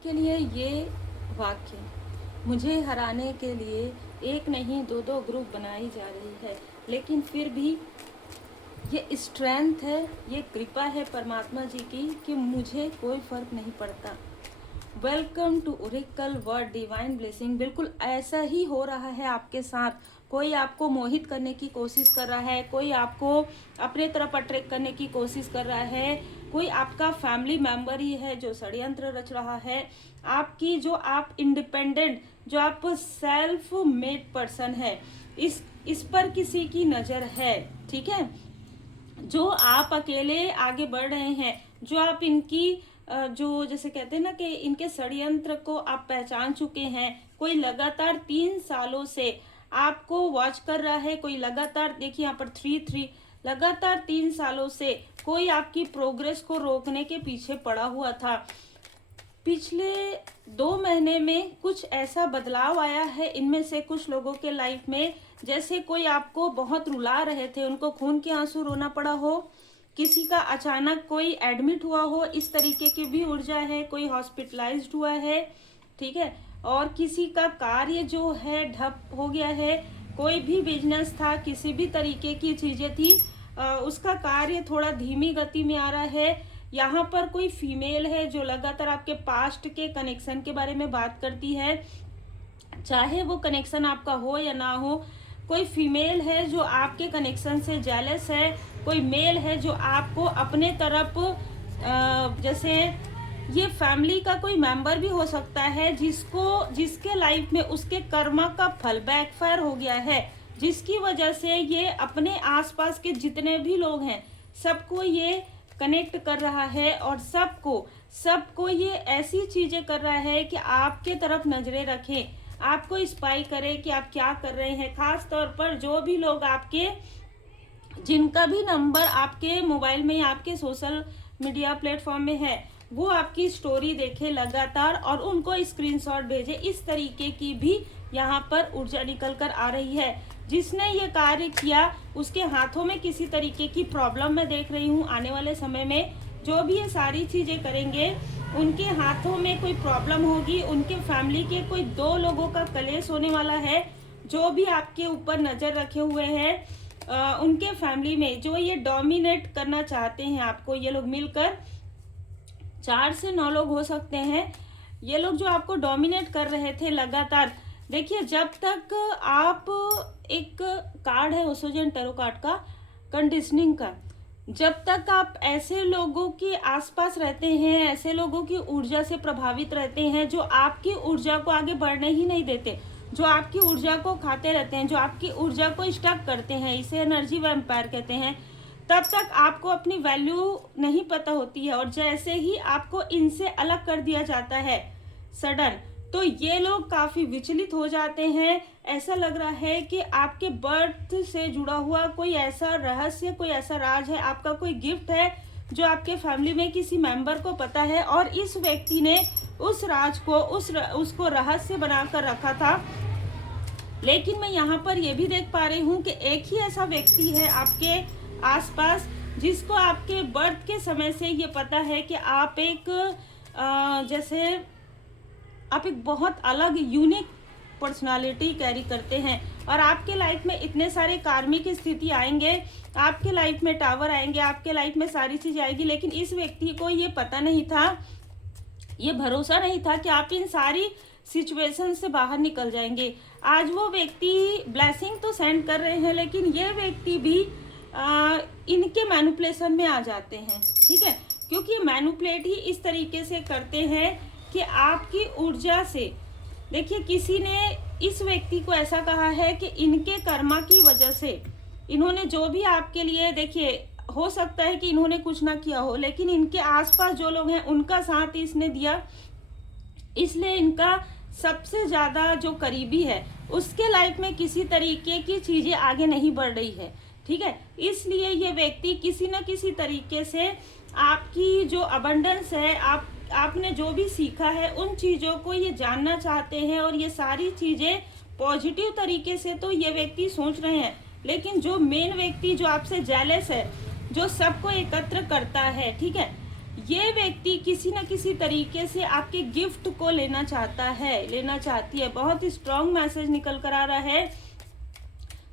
के लिए ये वाक्य मुझे हराने के लिए एक नहीं दो दो ग्रुप बनाई जा रही है, लेकिन फिर भी ये स्ट्रेंथ है, ये कृपा है परमात्मा जी की कि मुझे कोई फर्क नहीं पड़ता। Welcome to Oracle word divine blessing. बिल्कुल ऐसा ही हो रहा है आपके साथ। कोई आपको मोहित करने की कोशिश कर रहा है, कोई आपको अपने तरफ अट्रैक्ट करने की कोशिश कर रहा है, कोई आपका फैमिली मेंबर ही है जो षड्यंत्र रच रहा है आपकी। जो आप इंडिपेंडेंट, जो आप सेल्फ मेड पर्सन है, इस पर किसी की नज़र है, ठीक है। जो आप अकेले आगे बढ़ रहे हैं, जो आप इनकी जो जैसे कहते हैं ना कि इनके षड्यंत्र को आप पहचान चुके हैं। कोई लगातार 3 सालों से आपको वॉच कर रहा है, कोई लगातार, देखिए यहाँ पर 3 लगातार 3 सालों से कोई आपकी प्रोग्रेस को रोकने के पीछे पड़ा हुआ था। पिछले 2 महीने में कुछ ऐसा बदलाव आया है इनमें से कुछ लोगों के लाइफ में, जैसे कोई आपको बहुत रुला रहे थे, उनको खून के आंसू रोना पड़ा हो, किसी का अचानक कोई एडमिट हुआ हो, इस तरीके की भी ऊर्जा है। कोई हॉस्पिटलाइज्ड हुआ है, ठीक है। और किसी का कार्य जो है ठप हो गया है। कोई भी बिजनेस था, किसी भी तरीके की चीजें थी, उसका कार्य थोड़ा धीमी गति में आ रहा है। यहाँ पर कोई फीमेल है जो लगातार आपके पास्ट के कनेक्शन के बारे में बात करती है, चाहे वो कनेक्शन आपका हो या ना हो। कोई फीमेल है जो आपके कनेक्शन से जेलस है, कोई मेल है जो आपको अपने तरफ जैसे ये फैमिली का कोई मेंबर भी हो सकता है जिसके लाइफ में उसके कर्मा का फल बैकफायर हो गया है, जिसकी वजह से ये अपने आसपास के जितने भी लोग हैं सबको ये कनेक्ट कर रहा है और सबको ये ऐसी चीजें कर रहा है कि आपके तरफ नजरें रखें, आपको स्पाई करे कि आप क्या कर रहे हैं। खास तौर पर जो भी लोग आपके, जिनका भी नंबर आपके मोबाइल में या आपके सोशल मीडिया प्लेटफॉर्म में है, वो आपकी स्टोरी देखे लगातार और उनको स्क्रीनशॉट भेजे। इस तरीके की भी यहाँ पर ऊर्जा निकल कर आ रही है। जिसने ये कार्य किया उसके हाथों में किसी तरीके की प्रॉब्लम मैं देख रही हूँ। आने वाले समय में जो भी ये सारी चीजें करेंगे उनके हाथों में कोई प्रॉब्लम होगी। उनके फैमिली के कोई 2 लोगों का कलेश होने वाला है। जो भी आपके ऊपर नजर रखे हुए हैं उनके फैमिली में जो ये डोमिनेट करना चाहते हैं आपको, ये लोग मिलकर 4 से 9 लोग हो सकते हैं। ये लोग जो आपको डोमिनेट कर रहे थे लगातार, देखिए जब तक आप, एक कार्ड है ओसोजन टैरो कार्ड का, कंडीशनिंग का, जब तक आप ऐसे लोगों के आसपास रहते हैं, ऐसे लोगों की ऊर्जा से प्रभावित रहते हैं जो आपकी ऊर्जा को आगे बढ़ने ही नहीं देते, जो आपकी ऊर्जा को खाते रहते हैं, जो आपकी ऊर्जा को स्टक करते हैं, इसे एनर्जी वैम्पायर कहते हैं, तब तक आपको अपनी वैल्यू नहीं पता होती है। और जैसे ही आपको इनसे अलग कर दिया जाता है सडन, तो ये लोग काफी विचलित हो जाते हैं। ऐसा लग रहा है कि आपके बर्थ से जुड़ा हुआ कोई ऐसा रहस्य, कोई ऐसा राज है, आपका कोई गिफ्ट है जो आपके फैमिली में किसी मेंबर को पता है और इस व्यक्ति ने उस राज को उसको रहस्य बनाकर रखा था। लेकिन मैं यहाँ पर यह भी देख पा रही हूँ कि एक ही ऐसा व्यक्ति है आपके आसपास जिसको आपके बर्थ के समय से ये पता है कि आप एक जैसे आप एक बहुत अलग यूनिक पर्सनालिटी कैरी करते हैं और आपके लाइफ में इतने सारे कार्मिक स्थिति आएंगे, आपके लाइफ में टावर आएंगे, आपके लाइफ में सारी चीजें आएगी। लेकिन इस व्यक्ति को ये पता नहीं था, ये भरोसा नहीं था कि आप इन सारी सिचुएशन से बाहर निकल जाएंगे। आज वो व्यक्ति ब्लेसिंग तो सेंड कर रहे हैं, लेकिन ये व्यक्ति भी इनके मैनिपुलेशन में आ जाते हैं, ठीक है, क्योंकि ये मैनिपुलेट ही इस तरीके से करते हैं कि आपकी ऊर्जा से, देखिए किसी ने इस व्यक्ति को ऐसा कहा है कि इनके कर्मा की वजह से इन्होंने जो भी आपके लिए, देखिए हो सकता है कि इन्होंने कुछ ना किया हो, लेकिन इनके आसपास जो लोग हैं उनका साथ इसने दिया, इसलिए इनका सबसे ज्यादा जो करीबी है उसके लाइफ में किसी तरीके की चीजें आगे नहीं बढ़ रही है, ठीक है। इसलिए ये व्यक्ति किसी न किसी तरीके से आपकी जो अबंडेंस है, आपने जो भी सीखा है उन चीजों को ये जानना चाहते हैं और ये सारी चीजें पॉजिटिव तरीके से तो ये व्यक्ति सोच रहे हैं। लेकिन जो मेन व्यक्ति जो आपसे जेलस है, जो सबको एकत्र करता है, ठीक है, ये व्यक्ति किसी न किसी तरीके से आपके गिफ्ट को लेना चाहता है, लेना चाहती है। बहुत स्ट्रॉन्ग मैसेज निकल कर आ रहा है।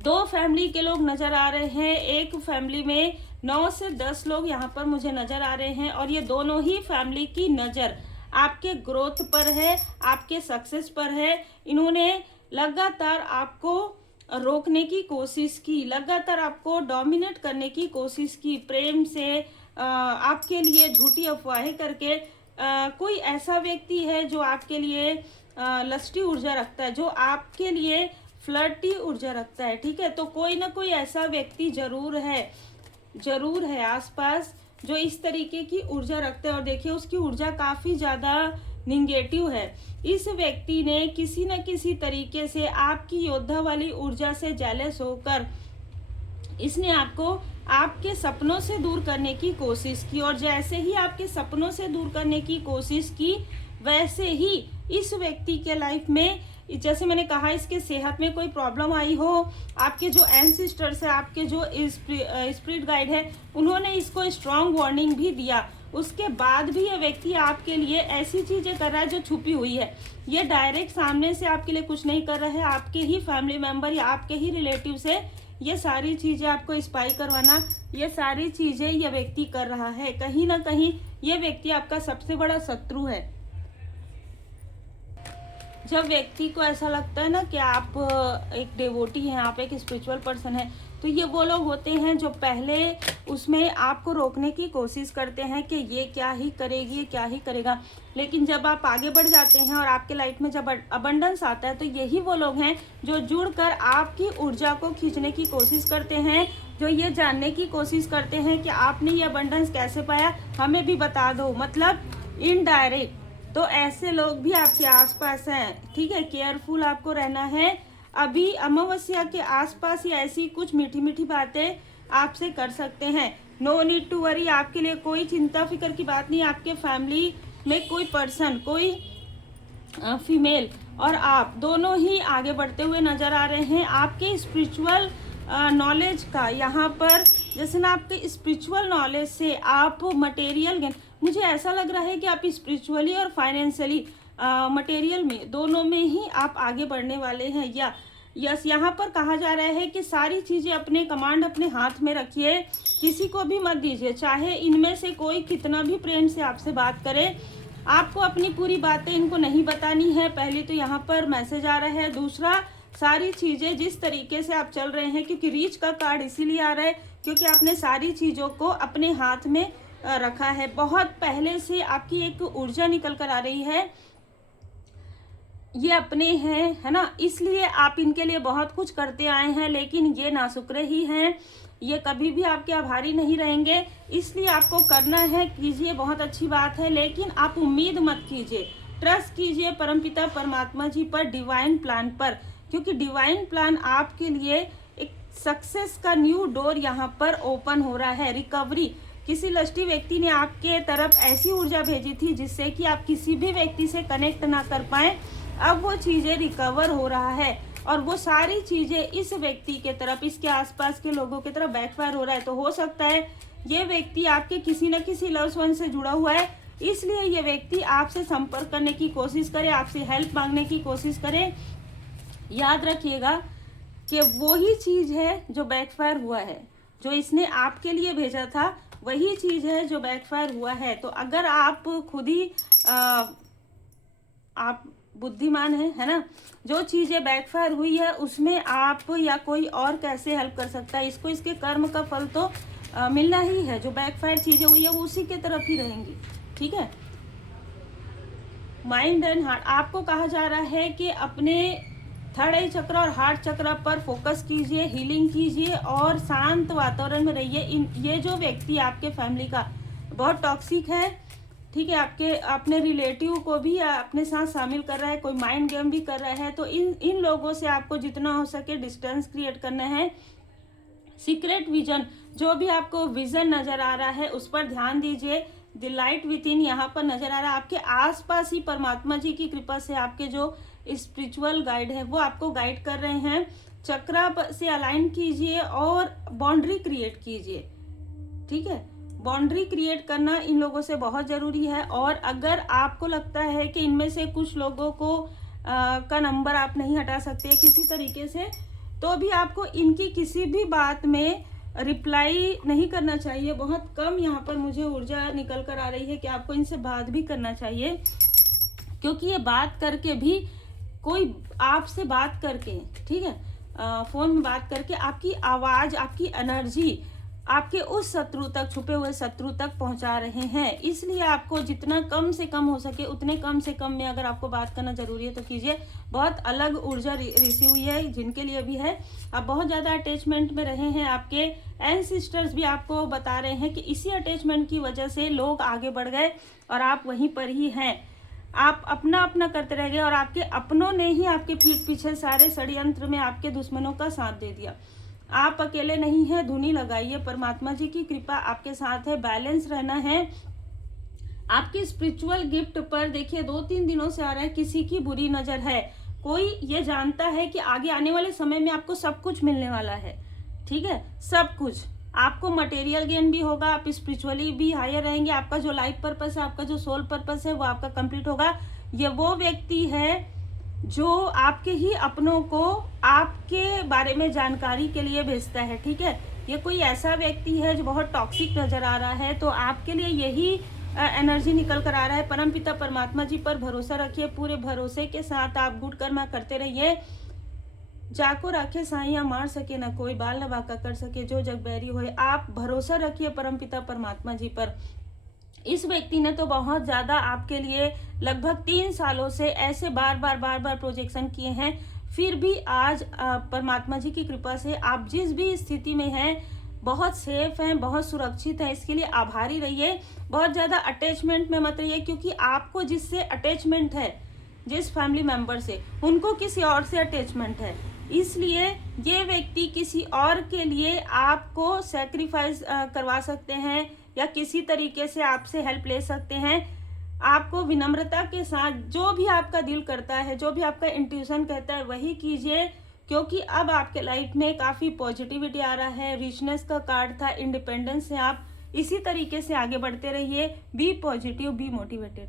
2 फैमिली के लोग नजर आ रहे हैं। एक फैमिली में 9 से 10 लोग यहाँ पर मुझे नजर आ रहे हैं और ये दोनों ही फैमिली की नजर आपके ग्रोथ पर है, आपके सक्सेस पर है। इन्होंने लगातार आपको रोकने की कोशिश की, लगातार आपको डोमिनेट करने की कोशिश की, प्रेम से आपके लिए झूठी अफवाहें करके। कोई ऐसा व्यक्ति है जो आपके लिए लस्टी ऊर्जा रखता है, जो आपके लिए फ्लर्टी ऊर्जा रखता है, ठीक है। तो कोई ना कोई ऐसा व्यक्ति जरूर है आसपास जो इस तरीके की ऊर्जा रखता है। और देखिए उसकी ऊर्जा काफी ज्यादा निगेटिव है। इस व्यक्ति ने किसी न किसी तरीके से आपकी योद्धा वाली ऊर्जा से जेलस होकर इसने आपको आपके सपनों से दूर करने की कोशिश की। और जैसे ही आपके सपनों से दूर करने की कोशिश की, वैसे ही इस व्यक्ति के लाइफ में, जैसे मैंने कहा, इसके सेहत में कोई प्रॉब्लम आई हो, आपके जो एंसेस्टर्स है, आपके जो स्पिरिट गाइड है, उन्होंने इसको स्ट्रॉन्ग वार्निंग भी दिया। उसके बाद भी ये व्यक्ति आपके लिए ऐसी चीजें कर रहा है जो छुपी हुई है। ये डायरेक्ट सामने से आपके लिए कुछ नहीं कर रहा है, आपके ही फैमिली मेंबर या आपके ही रिलेटिव से ये सारी चीजें आपको स्पाई करवाना, ये सारी चीजें ये व्यक्ति कर रहा है। कहीं ना कहीं ये व्यक्ति आपका सबसे बड़ा शत्रु है। जब व्यक्ति को ऐसा लगता है ना कि आप एक डिवोटी हैं, आप एक स्पिरिचुअल पर्सन हैं, तो ये वो लोग होते हैं जो पहले उसमें आपको रोकने की कोशिश करते हैं कि ये क्या ही करेगी, ये क्या ही करेगा। लेकिन जब आप आगे बढ़ जाते हैं और आपके लाइफ में जब अबंडेंस आता है, तो यही वो लोग हैं जो जुड़कर आपकी ऊर्जा को खींचने की कोशिश करते हैं, जो ये जानने की कोशिश करते हैं कि आपने ये अबंडेंस कैसे पाया, हमें भी बता दो। मतलब इनडायरेक्ट। तो ऐसे लोग भी आपके आसपास हैं, ठीक है। केयरफुल आपको रहना है। अभी अमावस्या के आसपास ही ऐसी कुछ मीठी मीठी बातें आपसे कर सकते हैं। नो नीड टू वरी, आपके लिए कोई चिंता फिक्र की बात नहीं। आपके फैमिली में कोई पर्सन, कोई फीमेल और आप दोनों ही आगे बढ़ते हुए नजर आ रहे हैं। आपके स्पिरिचुअल नॉलेज का यहाँ पर, जैसे ना आपके स्पिरिचुअल नॉलेज से आप मटेरियल गेन, मुझे ऐसा लग रहा है कि आप स्पिरिचुअली और फाइनेंशियली, मटेरियल में, दोनों में ही आप आगे बढ़ने वाले हैं। या यस, यहाँ पर कहा जा रहा है कि सारी चीज़ें अपने कमांड अपने हाथ में रखिए, किसी को भी मत दीजिए। चाहे इनमें से कोई कितना भी प्रेम से आपसे बात करे, आपको अपनी पूरी बातें इनको नहीं बतानी है। पहले तो यहाँ पर मैसेज आ रहा है। दूसरा, सारी चीज़ें जिस तरीके से आप चल रहे हैं, क्योंकि रीच का कार्ड इसीलिए आ रहा है क्योंकि आपने सारी चीज़ों को अपने हाथ में रखा है। बहुत पहले से आपकी एक ऊर्जा निकल कर आ रही है, ये अपने हैं, है ना, इसलिए आप इनके लिए बहुत कुछ करते आए हैं। लेकिन ये नाशुक्र ही हैं, ये कभी भी आपके आभारी नहीं रहेंगे। इसलिए आपको करना है, कीजिए, बहुत अच्छी बात है। लेकिन आप उम्मीद मत कीजिए, ट्रस्ट कीजिए परमपिता परमात्मा जी पर, डिवाइन प्लान पर, क्योंकि डिवाइन प्लान आपके लिए एक सक्सेस का न्यू डोर यहाँ पर ओपन हो रहा है। रिकवरी, किसी लस्टी व्यक्ति ने आपके तरफ ऐसी ऊर्जा भेजी थी जिससे कि आप किसी भी व्यक्ति से कनेक्ट ना कर पाए, अब वो चीज़ें रिकवर हो रहा है। और वो सारी चीज़ें इस व्यक्ति के तरफ, इसके आसपास के लोगों की तरफ बैकफायर हो रहा है। तो हो सकता है ये व्यक्ति आपके किसी न किसी लव्ड वन से जुड़ा हुआ है, इसलिए ये व्यक्ति आपसे संपर्क करने की कोशिश करे, आपसे हेल्प मांगने की कोशिश करे। याद रखिएगा कि वो ही चीज़ है जो बैकफायर हुआ है, जो इसने आपके लिए भेजा था वही चीज़ है जो बैकफायर हुआ है। तो अगर आप खुद ही आप बुद्धिमान है ना, जो चीज़ें बैकफायर हुई है उसमें आप या कोई और कैसे हेल्प कर सकता है। इसको इसके कर्म का फल तो मिलना ही है। जो बैकफायर चीज़ें हुई है वो उसी के तरफ ही रहेंगी, ठीक है। माइंड एंड हार्ट, आपको कहा जा रहा है कि अपने थर्ड आई चक्र और हार्ट चक्र पर फोकस कीजिए, हीलिंग कीजिए और शांत वातावरण में रहिए। ये जो व्यक्ति आपके फैमिली का बहुत टॉक्सिक है, ठीक है, आपके अपने रिलेटिव को भी अपने साथ शामिल कर रहा है, कोई माइंड गेम भी कर रहा है, तो इन लोगों से आपको जितना हो सके डिस्टेंस क्रिएट करना है। सीक्रेट विजन, जो भी आपको विजन नजर आ रहा है उस पर ध्यान दीजिए। द लाइट विद इन यहाँ पर नजर आ रहा है। आपके आसपास ही परमात्मा जी की कृपा से आपके जो स्पिरिचुअल गाइड है वो आपको गाइड कर रहे हैं। चक्रा से अलाइन कीजिए और बाउंड्री क्रिएट कीजिए, ठीक है। बाउंड्री क्रिएट करना इन लोगों से बहुत ज़रूरी है। और अगर आपको लगता है कि इनमें से कुछ लोगों को का नंबर आप नहीं हटा सकते किसी तरीके से, तो भी आपको इनकी किसी भी बात में रिप्लाई नहीं करना चाहिए। बहुत कम यहाँ पर मुझे ऊर्जा निकल कर आ रही है कि आपको इनसे बात भी करना चाहिए, क्योंकि ये बात करके भी कोई आपसे बात करके, ठीक है, फ़ोन में बात करके आपकी आवाज़, आपकी एनर्जी आपके उस शत्रु तक, छुपे हुए शत्रु तक पहुंचा रहे हैं। इसलिए आपको जितना कम से कम हो सके उतने कम से कम में अगर आपको बात करना जरूरी है तो कीजिए। बहुत अलग ऊर्जा रिसीव हुई है जिनके लिए भी है। आप बहुत ज़्यादा अटैचमेंट में रहे हैं, आपके एंसेस्टर्स भी आपको बता रहे हैं कि इसी अटैचमेंट की वजह से लोग आगे बढ़ गए और आप वहीं पर ही हैं। आप अपना अपना करते रह गए और आपके अपनों ने ही आपके पीठ पीछे सारे षड्यंत्र में आपके दुश्मनों का साथ दे दिया। आप अकेले नहीं हैं, धुनी लगाइए, परमात्मा जी की कृपा आपके साथ है, बैलेंस रहना है। आपकी स्पिरिचुअल गिफ्ट पर देखिए 2-3 दिनों से आ रहा है किसी की बुरी नजर है। कोई ये जानता है कि आगे आने वाले समय में आपको सब कुछ मिलने वाला है, ठीक है, सब कुछ। आपको मटेरियल गेन भी होगा, आप स्पिरिचुअली भी हायर रहेंगे, आपका जो लाइफ पर्पस है, आपका जो सोल पर्पस है वो आपका कंप्लीट होगा। ये वो व्यक्ति है जो आपके ही अपनों को आपके बारे में जानकारी के लिए भेजता है, ठीक है। ये कोई ऐसा व्यक्ति है जो बहुत टॉक्सिक नजर आ रहा है, तो आपके लिए यही एनर्जी निकल कर आ रहा है। परमपिता परमात्मा जी पर भरोसा रखिए, पूरे भरोसे के साथ आप गुड कर्मा करते रहिए। जाको राखे साइया मार सके ना कोई, बाल न बाका कर सके जो जग बैरी होए। आप भरोसा रखिए परमपिता परमात्मा जी पर। इस व्यक्ति ने तो बहुत ज्यादा आपके लिए लगभग 3 सालों से ऐसे बार बार प्रोजेक्शन किए हैं, फिर भी आज परमात्मा जी की कृपा से आप जिस भी स्थिति में हैं बहुत सेफ हैं, बहुत सुरक्षित हैं। इसके लिए आभारी रहिए। बहुत ज्यादा अटैचमेंट में मत रहिए, क्योंकि आपको जिससे अटैचमेंट है, जिस फैमिली मेंबर से, उनको किसी और से अटैचमेंट है। इसलिए ये व्यक्ति किसी और के लिए आपको सैक्रिफाइस करवा सकते हैं या किसी तरीके से आपसे हेल्प ले सकते हैं। आपको विनम्रता के साथ जो भी आपका दिल करता है, जो भी आपका इंट्यूशन कहता है वही कीजिए, क्योंकि अब आपके लाइफ में काफ़ी पॉजिटिविटी आ रहा है। रिचनेस का कार्ड था, इंडिपेंडेंस से आप इसी तरीके से आगे बढ़ते रहिए। Be positive, be motivated.